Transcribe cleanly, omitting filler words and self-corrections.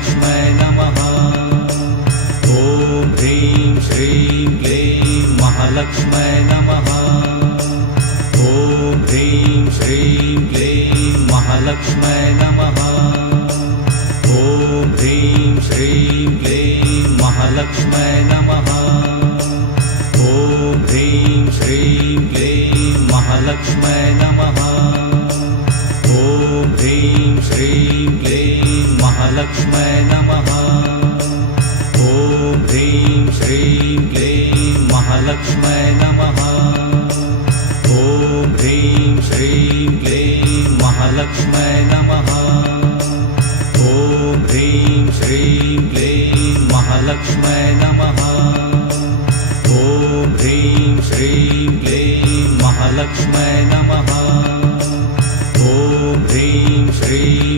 महालक्ष्म्यै नमः। ॐ ह्रीं श्रीं क्लीं महालक्ष्म्यै नमः। ॐ ह्रीं श्रीं क्लीं महालक्ष्म्यै नमः। ॐ ह्रीं श्रीं क्लीं महालक्ष्म्यै नमः। ॐ ह्रीं श्रीं क्लीं महालक्ष्म्यै नमः। ॐ ह्रीं श्रीं क्लीं महालक्ष्म्यै नमः। ॐ ह्रीं श्रीं क्लीं महालक्ष्म्यै नमः। ॐ ह्रीं श्रीं क्लीं महालक्ष्म्यै नमः। ॐ ह्रीं श्रीं क्लीं महालक्ष्म्यै नमः।